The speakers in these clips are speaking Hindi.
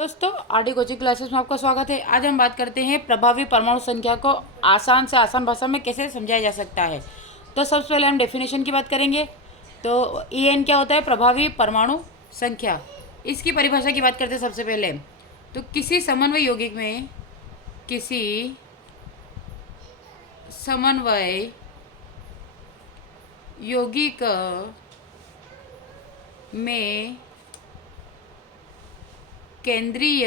दोस्तों आरडी कोचिंग क्लासेस में आपका स्वागत है। आज हम बात करते हैं प्रभावी परमाणु संख्या को आसान से आसान भाषा में कैसे समझाया जा सकता है। तो सबसे पहले हम डेफिनेशन की बात करेंगे। तो EN क्या होता है? प्रभावी परमाणु संख्या। इसकी परिभाषा की बात करते हैं सबसे पहले। तो किसी समन्वय यौगिक में में केंद्रीय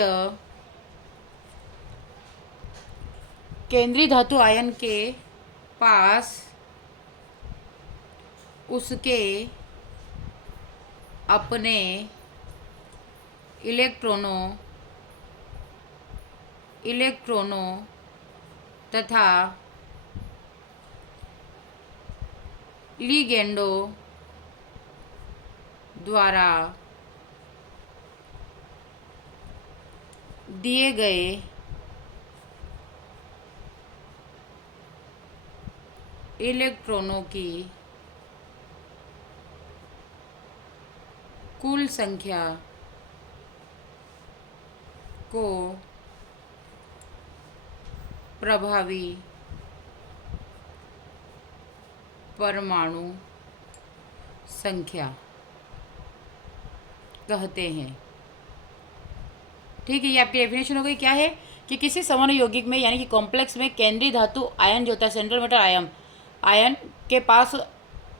धातु आयन के पास उसके अपने इलेक्ट्रॉनों तथा लिगेंडों द्वारा दिए गए इलेक्ट्रॉनों की कुल संख्या को प्रभावी परमाणु संख्या कहते हैं। ठीक है, ये आपकी डेफिनेशन हो गई। क्या है कि किसी समन्वय यौगिक में यानी कि कॉम्प्लेक्स में केंद्रीय धातु आयन जो होता है सेंट्रल मेटल आयन के पास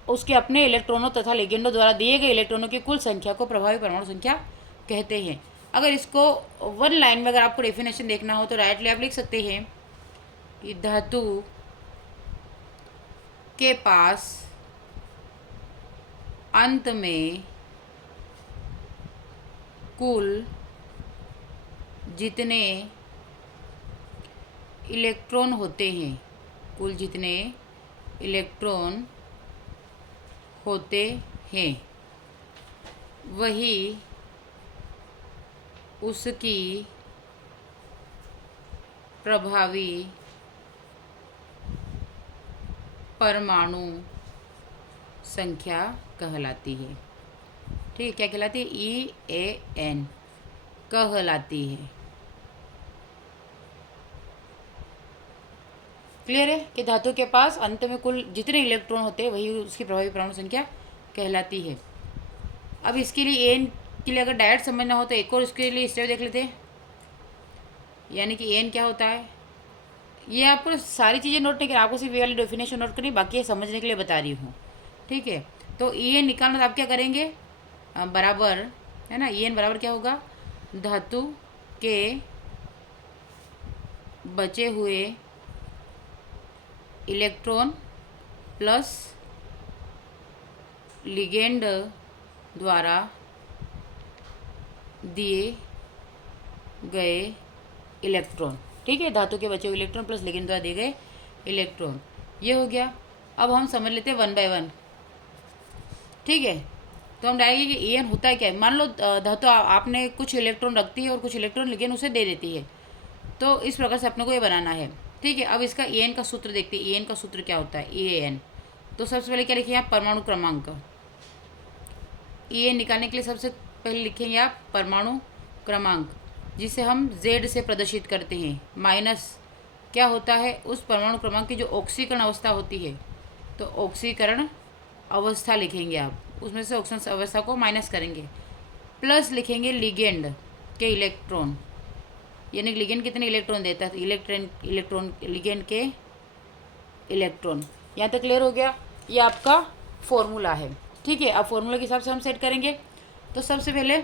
उसके अपने इलेक्ट्रॉनों तथा लिगेंडों द्वारा दिए गए इलेक्ट्रॉनों की कुल संख्या को प्रभावी परमाणु संख्या कहते हैं। अगर इसको वन लाइन में अगर आपको डेफिनेशन देखना हो तो राइटली आप लिख सकते हैं कि धातु के पास अंत में कुल जितने इलेक्ट्रॉन होते हैं वही उसकी प्रभावी परमाणु संख्या कहलाती है। ठीक है, क्या कहलाती है? EAN कहलाती है। क्लियर है कि धातु के पास अंत में कुल जितने इलेक्ट्रॉन होते हैं वही उसकी प्रभावी परमाणु संख्या कहलाती है। अब इसके लिए एन के लिए अगर डायरेक्ट समझना हो तो एक और उसके लिए स्टेप देख लेते हैं। यानी कि एन क्या होता है, ये आपको सारी चीज़ें नोट नहीं करनी, आपको सिर्फ ये वाली डेफिनेशन नोट करनी, बाकी ये समझने के लिए बता रही हूँ। ठीक है, तो EN निकालना तो आप क्या करेंगे, बराबर है ना। EN बराबर क्या होगा? धातु के बचे हुए इलेक्ट्रॉन प्लस लिगेंड द्वारा दिए गए इलेक्ट्रॉन। ठीक है, धातु के बचे हुए इलेक्ट्रॉन प्लस लिगेंड द्वारा दिए गए इलेक्ट्रॉन, ये हो गया। अब हम समझ लेते हैं 1 बाय 1। ठीक है, तो हम डालेंगे कि EN होता है क्या है। मान लो धातु आपने कुछ इलेक्ट्रॉन रखती है और कुछ इलेक्ट्रॉन लिगेंड उसे दे देती है, तो इस प्रकार से अपने को ये बनाना है। ठीक है, अब इसका EN का सूत्र देखते हैं। EN का सूत्र क्या होता है? EAN। तो सबसे पहले क्या लिखेंगे आप? परमाणु क्रमांक। EN निकालने के लिए सबसे पहले लिखेंगे आप परमाणु क्रमांक, जिसे हम Z से प्रदर्शित करते हैं। माइनस क्या होता है? उस परमाणु क्रमांक की जो ऑक्सीकरण अवस्था होती है, तो ऑक्सीकरण अवस्था लिखेंगे आप, उसमें से ऑक्सीकरण अवस्था को माइनस करेंगे। प्लस लिखेंगे लिगेंड के इलेक्ट्रॉन, यानी लिगेंड कितने इलेक्ट्रॉन देता है, इलेक्ट्रॉन लिगेंड के इलेक्ट्रॉन। यहाँ तक क्लियर हो गया? ये आपका फॉर्मूला है। ठीक है, अब फॉर्मूला के हिसाब से हम सेट करेंगे। तो सबसे पहले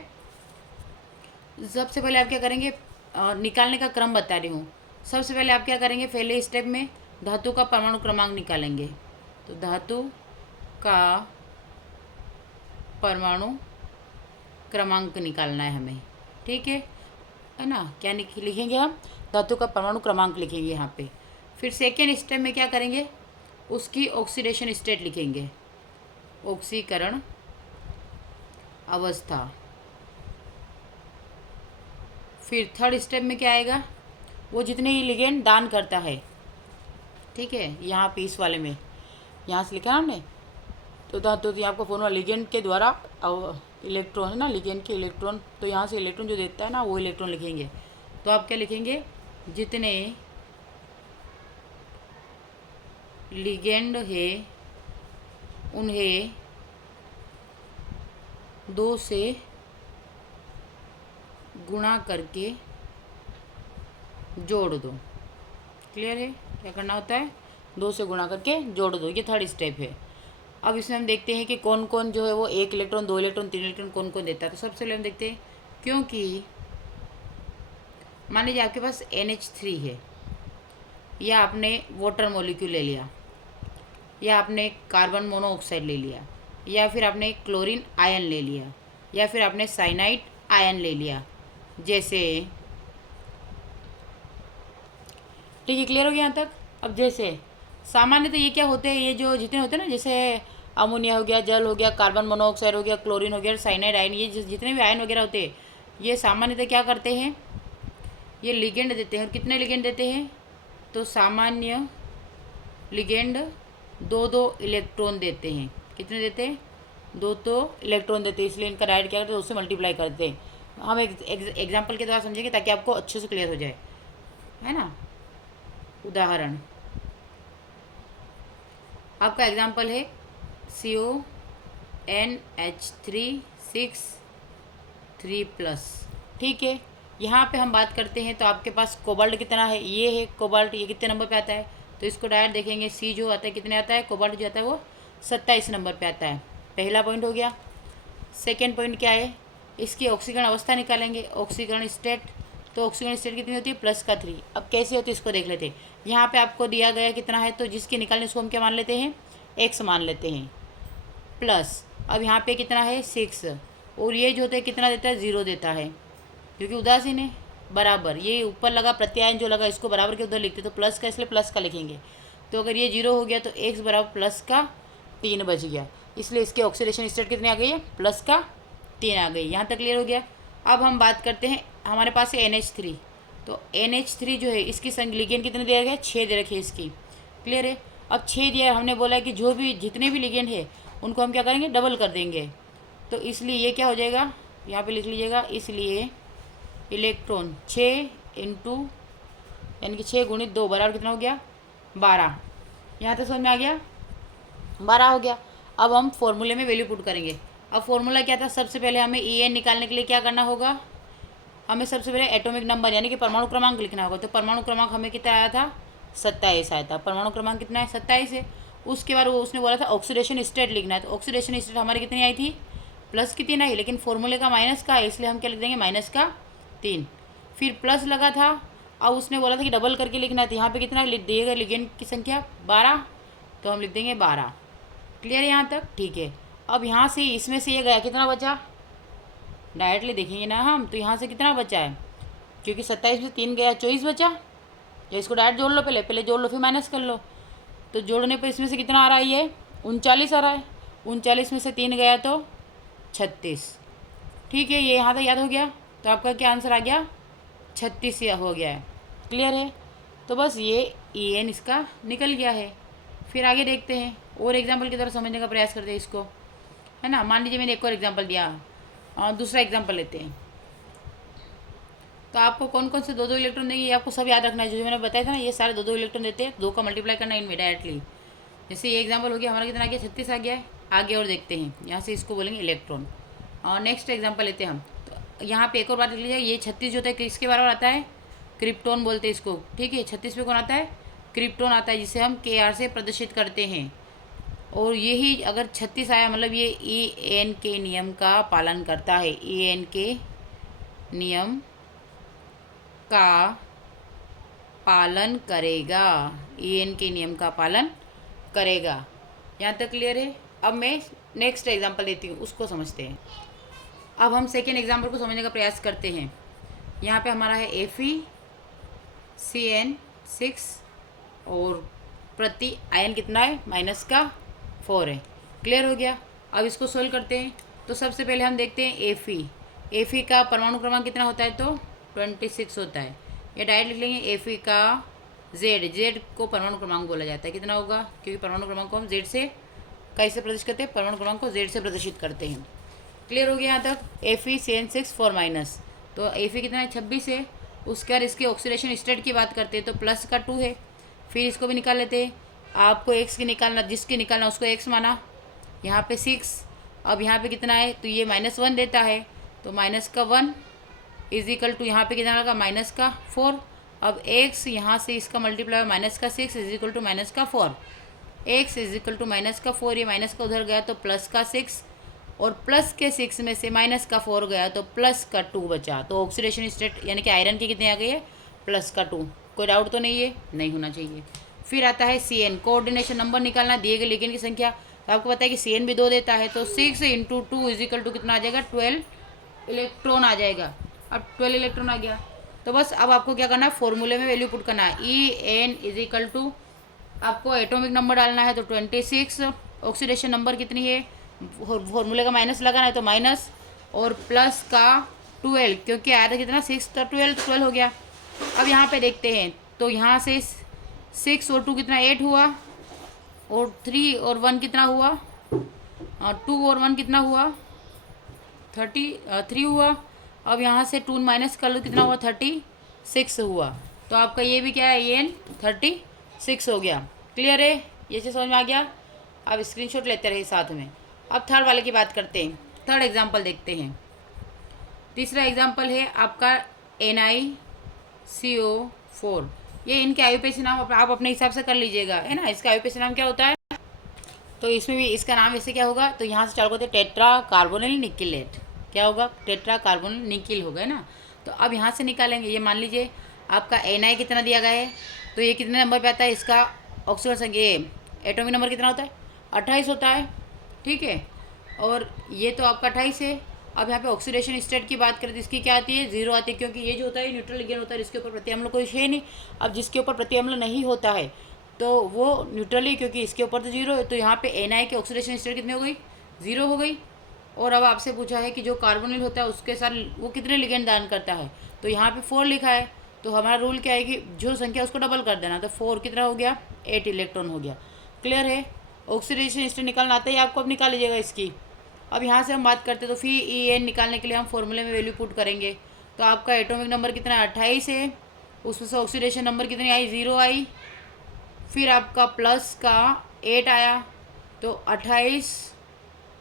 आप क्या करेंगे, निकालने का क्रम बता रही हूँ। सबसे पहले आप क्या करेंगे, पहले स्टेप में धातु का परमाणु क्रमांक निकालेंगे। तो धातु का परमाणु क्रमांक निकालना है हमें। ठीक है ना। क्या लिखेंगे हम? धातु का परमाणु क्रमांक लिखेंगे यहाँ पे। फिर सेकेंड स्टेप में क्या करेंगे, उसकी ऑक्सीडेशन स्टेट लिखेंगे, ऑक्सीकरण अवस्था। फिर थर्ड स्टेप में क्या आएगा, वो जितने ही लिगेंड दान करता है। ठीक है, यहाँ पे इस वाले में यहाँ से लिखा हमने। तो धातु आपको फॉर्मूला लिगेंड के द्वारा इलेक्ट्रॉन है ना, लिगेंड के इलेक्ट्रॉन, तो यहाँ से इलेक्ट्रॉन जो देता है ना वो इलेक्ट्रॉन लिखेंगे। तो आप क्या लिखेंगे, जितने लिगेंड है उन्हें 2 से गुणा करके जोड़ दो। क्लियर है, क्या करना होता है, 2 से गुणा करके जोड़ दो, ये थर्ड स्टेप है। अब इसमें हम देखते हैं कि कौन कौन जो है वो 1 इलेक्ट्रॉन, 2 इलेक्ट्रॉन, 3 इलेक्ट्रॉन कौन कौन देता है। तो सबसे पहले हम देखते हैं, क्योंकि मान लीजिए आपके पास NH3 है, या आपने वाटर मॉलिक्यूल ले लिया, या आपने कार्बन मोनोऑक्साइड ले लिया, या फिर आपने क्लोरीन आयन ले लिया, या फिर आपने साइनाइड आयन ले लिया, जैसे, ठीक है, क्लियर हो गया यहाँ तक। अब जैसे सामान्य तो ये क्या होते हैं, ये जो जितने होते हैं ना, जैसे अमोनिया हो गया, जल हो गया, कार्बन मोनोऑक्साइड हो गया, क्लोरीन हो गया, साइनाइड आयन, ये जितने भी आयन वगैरह होते हैं, ये सामान्यतः क्या करते हैं, ये लिगेंड देते हैं। और कितने लिगेंड देते हैं, तो सामान्य लिगेंड 2-2 इलेक्ट्रॉन देते हैं। कितने देते हैं, 2-2 इलेक्ट्रॉन देते हैं, इसलिए इनका डायरेक्ट क्या करते हैं, उससे मल्टीप्लाई करते हैं। हम एक एग्जाम्पल के द्वारा समझेंगे ताकि आपको अच्छे से क्लियर हो जाए, है ना। उदाहरण, आपका एग्जाम्पल है CONH3 6 3+। ठीक है, यहाँ पे हम बात करते हैं तो आपके पास कोबाल्ट कितना है, ये है कोबाल्ट, ये कितने नंबर पे आता है, तो इसको डायरेक्ट देखेंगे, C जो आता है कितने आता है, कोबाल्ट जो आता है वो 27 नंबर पे आता है। पहला पॉइंट हो गया। सेकेंड पॉइंट क्या है, इसकी ऑक्सीकरण अवस्था निकालेंगे, ऑक्सीकरण स्टेट, तो ऑक्सीकरण स्टेट कितनी होती है, +3। अब कैसे होती है इसको देख लेते हैं। यहाँ पे आपको दिया गया कितना है, तो जिसके निकालने उसको हम क्या मान लेते हैं, x मान लेते हैं, प्लस, अब यहाँ पे कितना है 6, और ये जो होता है कितना देता है, 0 देता है, क्योंकि उदासीन है, बराबर, ये ऊपर लगा प्रत्यायन जो लगा इसको बराबर के उधर लिखते, तो प्लस का इसलिए प्लस का लिखेंगे। तो अगर ये 0 हो गया तो x बराबर +3 बच गया, इसलिए इसके ऑक्सीडेशन स्टेट कितनी आ गई है, +3 आ गई। यहाँ तक क्लियर हो गया। अब हम बात करते हैं, हमारे पास है NH3, तो NH3 जो है इसकी लिगेंड कितने दिया गया, 6 दे रखी है इसकी। क्लियर है। अब 6 दिया, हमने बोला कि जो भी जितने भी लिगेंड है उनको हम क्या करेंगे, डबल कर देंगे। तो इसलिए ये क्या हो जाएगा, यहाँ पे लिख लीजिएगा, इसलिए इलेक्ट्रॉन 6 इंटू यानी कि 6 × 2 बराबर कितना हो गया, 12। यहाँ तक समझ में आ गया, 12 हो गया। अब हम फॉर्मूले में वैल्यू पुट करेंगे। अब फॉर्मूला क्या था, सबसे पहले हमें EN निकालने के लिए क्या करना होगा, हमें सबसे पहले एटॉमिक नंबर यानी कि परमाणु क्रमांक लिखना होगा। तो परमाणु क्रमांक हमें कितना आया था, 27 आया था। परमाणु क्रमांक कितना है, 27 है। उसके बाद वो उसने बोला था ऑक्सीडेशन स्टेट लिखना है, तो ऑक्सीडेशन स्टेट हमारी कितनी आई थी, +3 आई, लेकिन फॉर्मूले का माइनस का है, इसलिए हम क्या लिख देंगे, -3। फिर प्लस लगा था, अब उसने बोला था कि डबल करके लिखना है, तो यहाँ पे कितना दिएगा लिगेंड की संख्या 12, तो हम लिख देंगे 12। क्लियर है यहाँ तक, ठीक है। अब यहाँ से इसमें से ये गया, कितना बचा, डायरेक्टली देखेंगे ना हम, तो यहाँ से कितना बचा है, क्योंकि 27 में 3 गया, 24 बचा। या इसको डायरेक्ट जोड़ लो, पहले जोड़ लो फिर माइनस कर लो। तो जोड़ने पर इसमें से कितना आ रहा है, ये 39 आ रहा है। 39 में से 3 गया तो 36। ठीक है, ये यहाँ तक याद हो गया, तो आपका क्या आंसर आ गया, 36 हो गया है। क्लियर है, तो बस ये EN इसका निकल गया है। फिर आगे देखते हैं, और एग्जाम्पल की तरफ समझने का प्रयास करते हैं इसको, है ना। मान लीजिए मैंने एक और एग्जाम्पल दिया, और दूसरा एग्जाम्पल लेते हैं। तो आपको कौन कौन से 2-2 इलेक्ट्रॉन देंगे, ये आपको सब याद रखना है। जो मैंने बताया था ना, ये सारे 2-2 इलेक्ट्रॉन देते हैं, 2 का मल्टीप्लाई करना है इनमें डायरेक्टली। जैसे ये एग्जाम्पल हो गया, हमारा कितना आ गया, 36 आ गया है। आगे और देखते हैं, यहाँ से इसको बोलेंगे इलेक्ट्रॉन। और नेक्स्ट एग्जाम्पल लेते हैं हम, तो यहाँ पे एक और बात लिख लीजिए, ये 36 जो होता है किसके बराबर आता है, क्रिप्टॉन बोलते हैं इसको। ठीक है, 36 पे कौन आता है, क्रिप्टॉन आता है, जिसे हम KR से प्रदर्शित करते हैं। और यही अगर 36 आया मतलब ये EN के नियम का पालन करता है, EN के नियम का पालन करेगा, EN के नियम का पालन करेगा। यहाँ तक क्लियर है। अब मैं नेक्स्ट एग्जांपल देती हूँ, उसको समझते हैं। अब हम सेकेंड एग्जांपल को समझने का प्रयास करते हैं। यहाँ पे हमारा है FeCN6 और प्रति आयन कितना है, -4 है। क्लियर हो गया। अब इसको सोल्व करते हैं। तो सबसे पहले हम देखते हैं Fe का परमाणु क्रमांक कितना होता है, तो 26 होता है। ये डायरेक्ट लिख लेंगे, Fe का Z को परमाणु क्रमांक बोला जाता है, कितना होगा, क्योंकि परमाणु क्रमांक को हम Z से कैसे प्रदर्शित करते हैं, परमाणु क्रमांक को Z से प्रदर्शित करते हैं। क्लियर हो गया यहाँ तक। FeCN6 4 माइनस, तो Fe कितना है 26 है। उसके बाद इसके ऑक्सीडेशन स्टेट की बात करते हैं तो प्लस का 2 है। फिर इसको भी निकाल लेते हैं। आपको एक्स की निकालना, जिसकी निकालना उसको एक्स माना, यहाँ पे 6। अब यहाँ पे कितना है तो ये -1 देता है, तो माइनस का 1 इज इक्वल टू यहाँ पे कितना लगा माइनस का 4। अब एक्स यहाँ से इसका मल्टीप्लाई माइनस का 6 इज इक्वल टू माइनस का 4। X is equal to minus का 4, ये माइनस का उधर गया तो प्लस का 6, और प्लस के 6 में से माइनस का 4 गया तो प्लस का 2 बचा। तो ऑक्सीडेशन स्टेट यानी कि आयरन की कितनी आ गई है प्लस का 2। कोई डाउट तो नहीं है, नहीं होना चाहिए। फिर आता है CN, कोऑर्डिनेशन नंबर निकालना, दिए गए लिगेंड की संख्या। तो आपको पता है कि CN भी 2 देता है, तो 6 × 2 इज इक्वल टू कितना आ जाएगा 12 इलेक्ट्रॉन आ जाएगा। अब 12 इलेक्ट्रॉन आ गया, तो बस अब आपको क्या करना है फॉर्मूले में वैल्यू पुट करना है। EN इज इक्वल टू आपको एटॉमिक नंबर डालना है तो 26, ऑक्सीडेशन नंबर कितनी है, फॉर्मूले का माइनस लगाना है तो माइनस, और प्लस का 12, क्योंकि आया था कितना 6 तो 12 हो गया। अब यहाँ पे देखते हैं तो यहाँ से 6 और 2 कितना 8 हुआ, और 3 और 1 कितना हुआ, 2 और 1 कितना हुआ 3 हुआ। अब यहाँ से 2 माइनस कर लो कितना हुआ 36 हुआ। तो आपका ये भी क्या है EN 36 हो गया। क्लियर है, ये से समझ में आ गया। अब स्क्रीनशॉट लेते रहे साथ में। अब थर्ड वाले की बात करते हैं, थर्ड एग्जांपल देखते हैं। तीसरा एग्जांपल है आपका NiCO4। ये इनके आयुपेशी नाम आप अपने हिसाब से कर लीजिएगा, है ना। इसका आयुपेशी नाम क्या होता है, तो इसमें भी इसका नाम वैसे क्या होगा, तो यहाँ से चालू करते टेट्रा कार्बोनिल निकिलेट। क्या होगा टेट्रा कार्बोनिल निकिल होगा, है ना। तो अब यहाँ से निकालेंगे, ये मान लीजिए आपका Na कितना दिया गया है, तो ये कितने नंबर पे आता है, इसका ऑक्सीजन संख्या एटॉमिक नंबर कितना होता है 28 होता है, ठीक है। और ये तो आपका 28 है। अब यहाँ पे ऑक्सीडेशन स्टेट की बात करें तो इसकी क्या आती है 0 आती है, क्योंकि ये जो होता है न्यूट्रल लिगेंड होता है, इसके ऊपर प्रतिअम्ल कोई है नहीं। अब जिसके ऊपर प्रतिअम्ल नहीं होता है तो वो न्यूट्रल ही, क्योंकि इसके ऊपर तो 0 है। तो यहाँ पे Na की ऑक्सीडेशन स्टेट कितनी हो गई 0 हो गई। और अब आपसे पूछा है कि जो कार्बोनिल होता है उसके साथ वो कितने लिगेंड दान करता है, तो यहाँ पे 4 लिखा है। तो हमारा रूल क्या है कि जो संख्या उसको डबल कर देना, तो 4 कितना हो गया 8 इलेक्ट्रॉन हो गया। क्लियर है, ऑक्सीडेशन स्टेट निकालना आता है आपको, अब निकाल लीजिएगा इसकी। अब यहाँ से हम बात करते हैं तो फिर EN निकालने के लिए हम फॉर्मूले में वैल्यू पुट करेंगे। तो आपका एटॉमिक नंबर कितना 28 है, उसमें से ऑक्सीडेशन नंबर कितनी आई 0 आई, फिर आपका प्लस का 8 आया तो 28,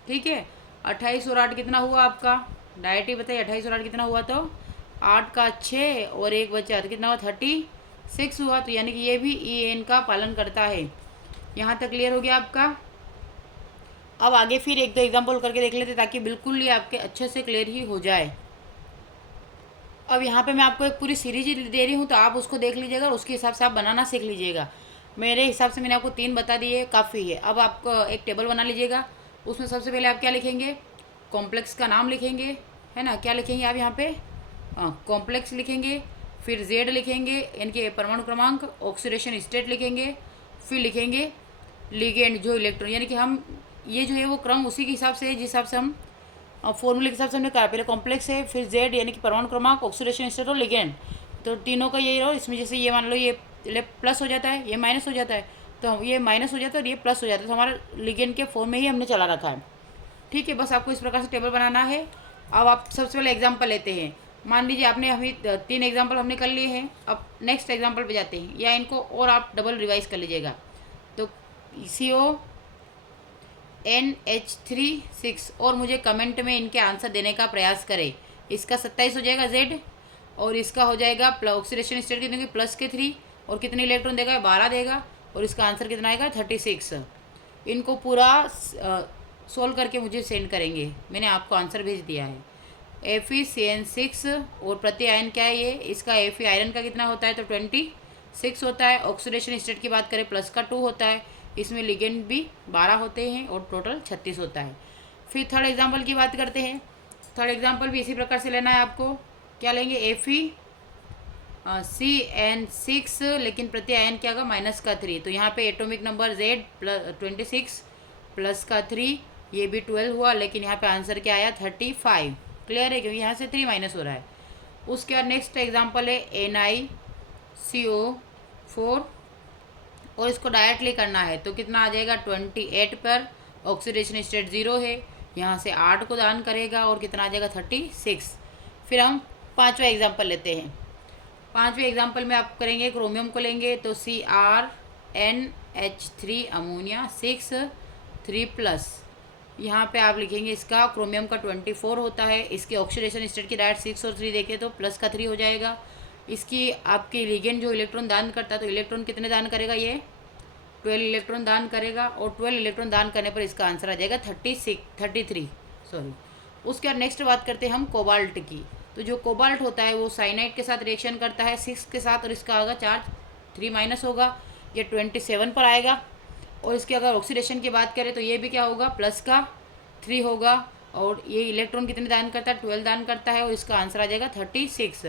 ठीक है। 28 और 8 कितना हुआ आपका, डायरेक्ट ही बताइए 28 और 8 कितना हुआ, तो 8 का 6 और 1 बचा तो कितना हुआ 36 हुआ। तो यानी कि ये भी EN का पालन करता है। यहाँ तक क्लियर हो गया आपका। अब आगे फिर एक दो एग्जाम्पल करके देख लेते ताकि बिल्कुल ये आपके अच्छे से क्लियर ही हो जाए। अब यहाँ पे मैं आपको एक पूरी सीरीज दे रही हूँ, तो आप उसको देख लीजिएगा, उसके हिसाब से आप बनाना सीख लीजिएगा। मेरे हिसाब से मैंने आपको 3 बता दिए, काफ़ी है। अब आपको एक टेबल बना लीजिएगा, उसमें सबसे पहले आप क्या लिखेंगे, कॉम्प्लेक्स का नाम लिखेंगे, है ना। क्या लिखेंगे आप यहाँ पे कॉम्प्लेक्स लिखेंगे, फिर Z लिखेंगे यानी कि परमाणु क्रमांक, ऑक्सीडेशन स्टेट लिखेंगे, फिर लिखेंगे लिगेंड जो इलेक्ट्रॉन, यानी कि हम ये जो है वो क्रम उसी के हिसाब से है जिस हिसाब से हम फॉर्मूले के हिसाब से हमने कहा। पहले कॉम्प्लेक्स है, फिर Z यानी कि परमाणु क्रमांक, ऑक्सीडेशन स्टेट और लिगेंड, तो तीनों का यही रहो। इसमें जैसे ये मान लो ये प्लस हो जाता है, ये माइनस हो जाता है, तो ये माइनस हो जाता है और ये प्लस हो जाता है, तो हमारा लिगेंड के फॉर्म में ही हमने चला रखा है, ठीक है। बस आपको इस प्रकार से टेबल बनाना है। अब आप सबसे पहले एग्जाम्पल लेते हैं। मान लीजिए आपने अभी 3 एग्जाम्पल हमने कर लिए हैं, अब नेक्स्ट एग्जाम्पल पे जाते हैं, या इनको और आप डबल रिवाइज कर लीजिएगा। तो CONH36 और मुझे कमेंट में इनके आंसर देने का प्रयास करें। इसका 27 हो जाएगा Z, और इसका हो जाएगा ऑक्सीडेशन स्टेट कितने की प्लस के 3, और कितने इलेक्ट्रॉन देगा 12 देगा, और इसका आंसर कितना आएगा 36। इनको पूरा सोल्व करके मुझे सेंड करेंगे, मैंने आपको आंसर भेज दिया है। FeCN6 और प्रति आयन क्या है ये, इसका Fe आयरन का कितना होता है तो 26 होता है। ऑक्सीडेशन स्टेट की बात करें प्लस का 2 होता है, इसमें लिगेंड भी 12 होते हैं और टोटल 36 होता है। फिर थर्ड एग्जांपल की बात करते हैं। थर्ड एग्जांपल भी इसी प्रकार से लेना है आपको। क्या लेंगे FeCN6, लेकिन प्रति आयन क्या होगा माइनस का 3, तो यहाँ पे एटॉमिक नंबर Z +26 प्लस का 3, ये भी 12 हुआ, लेकिन यहाँ पे आंसर क्या आया 35। क्लियर है, क्योंकि यहाँ से 3 माइनस हो रहा है। उसके बाद नेक्स्ट एग्जांपल है NiCO4, और इसको डायरेक्टली करना है तो कितना आ जाएगा 28 पर, ऑक्सीडेशन स्टेट 0 है, यहाँ से 8 को दान करेगा और कितना आ जाएगा 36। फिर हम 5वां एग्जाम्पल लेते हैं। 5वें एग्जाम्पल में आप करेंगे क्रोमियम को लेंगे तो CrNH3 अमोनिया 6 3+। यहाँ पे आप लिखेंगे इसका क्रोमियम का 24 होता है। इसके ऑक्सीडेशन स्टेट की डायरेक्ट 6 और 3 देखें तो प्लस का 3 हो जाएगा। इसकी आपकी लिगेंड जो इलेक्ट्रॉन दान करता है तो इलेक्ट्रॉन कितने दान करेगा, ये 12 इलेक्ट्रॉन दान करेगा और 12 इलेक्ट्रॉन दान करने पर इसका आंसर आ जाएगा 33 सॉरी। उसके बाद नेक्स्ट बात करते हैं हम कोबाल्ट की। तो जो कोबाल्ट होता है वो साइनाइड के साथ रिएक्शन करता है 6 के साथ और इसका होगा चार्ज 3- होगा, ये 27 पर आएगा। और इसके अगर ऑक्सीडेशन की बात करें तो ये भी क्या होगा, प्लस का 3 होगा। और ये इलेक्ट्रॉन कितने दान करता है, 12 दान करता है और इसका आंसर आ जाएगा 36।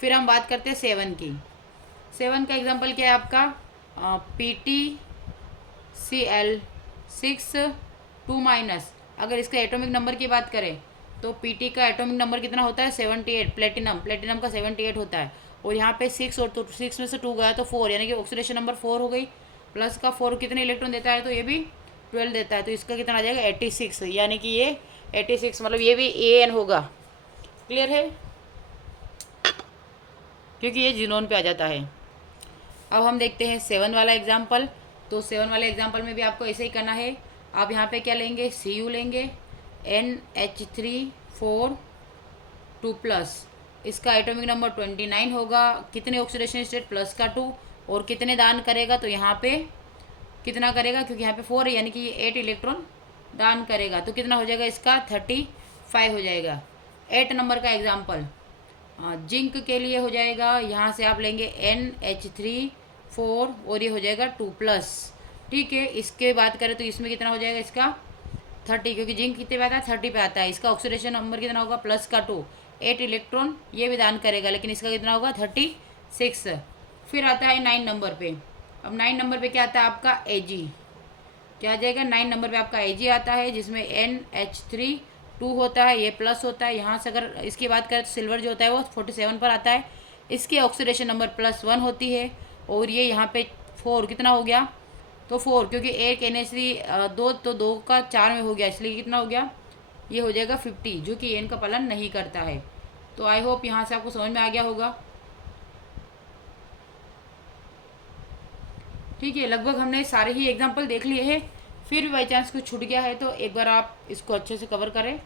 फिर हम बात करते हैं 7 की। 7 का एग्जाम्पल क्या है आपका, PtCl6 2-। अगर इसका एटॉमिक नंबर की बात करें तो Pt का एटॉमिक नंबर कितना होता है 78, प्लेटिनम का 78 होता है। और यहाँ पे 6 और तो 6 में से 2 गया तो 4, यानी कि ऑक्सीडेशन नंबर 4 हो गई। प्लस का 4 कितने इलेक्ट्रॉन देता है, तो ये भी 12 देता है। तो इसका कितना आ जाएगा 86, यानी कि ये 86 मतलब ये भी An होगा। क्लियर है, क्योंकि ये जिनोन पे आ जाता है। अब हम देखते हैं 7 वाला एग्जाम्पल। तो 7 वाले एग्जाम्पल में भी आपको ऐसे ही करना है। आप यहाँ पे क्या लेंगे, Cu लेंगे, NH3 4 2+। इसका एटॉमिक नंबर 29 होगा। कितने ऑक्सीडेशन स्टेट, प्लस का 2। और कितने दान करेगा, तो यहाँ पे कितना करेगा, क्योंकि यहाँ पे 4 है यानी कि ये 8 इलेक्ट्रॉन दान करेगा। तो कितना हो जाएगा इसका 35 हो जाएगा। 8 नंबर का एग्जाम्पल जिंक के लिए हो जाएगा। यहाँ से आप लेंगे NH3 4 और ये हो जाएगा 2+। ठीक है, इसके बात करें तो इसमें कितना हो जाएगा इसका 30, क्योंकि जिंक कितने पे आता है 30 पे आता है। इसका ऑक्सीडेशन नंबर कितना होगा, प्लस का 2, 8 इलेक्ट्रॉन ये भी दान करेगा, लेकिन इसका कितना होगा 36। फिर आता है 9 नंबर पे। अब 9 नंबर पे क्या आता है आपका Ag, क्या आ जाएगा 9 नंबर पे आपका Ag आता है, जिसमें NH3 2 होता है, ये प्लस होता है। यहाँ से अगर इसकी बात करें तो सिल्वर जो होता है वो 47 पर आता है। इसकी ऑक्सीडेशन नंबर +1 होती है। और ये यहाँ पे 4 कितना हो गया, तो 4, क्योंकि एक NH3 2 तो 2 का 4 में हो गया, इसलिए कितना हो गया, ये हो जाएगा 50, जो कि एन का पालन नहीं करता है। तो आई होप यहाँ से आपको समझ में आ गया होगा। ठीक है, लगभग हमने सारे ही एग्जाम्पल देख लिए हैं। फिर भी बाई चांस कुछ छूट गया है तो एक बार आप इसको अच्छे से कवर करें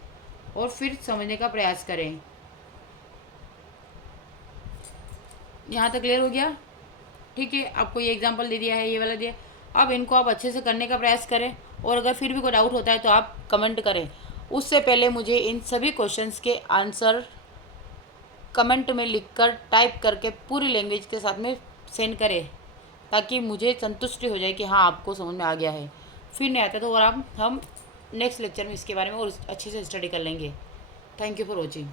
और फिर समझने का प्रयास करें। यहाँ तक क्लियर हो गया। ठीक है, आपको ये एग्जाम्पल दे दिया है, ये वाला दिया। अब इनको आप अच्छे से करने का प्रयास करें और अगर फिर भी कोई डाउट होता है तो आप कमेंट करें। उससे पहले मुझे इन सभी क्वेश्चंस के आंसर कमेंट में लिखकर टाइप करके पूरी लैंग्वेज के साथ में सेंड करें, ताकि मुझे संतुष्टि हो जाए कि हाँ आपको समझ में आ गया है। फिर नहीं आता तो और हम नेक्स्ट लेक्चर में इसके बारे में और अच्छे से स्टडी कर लेंगे। Thank you for watching.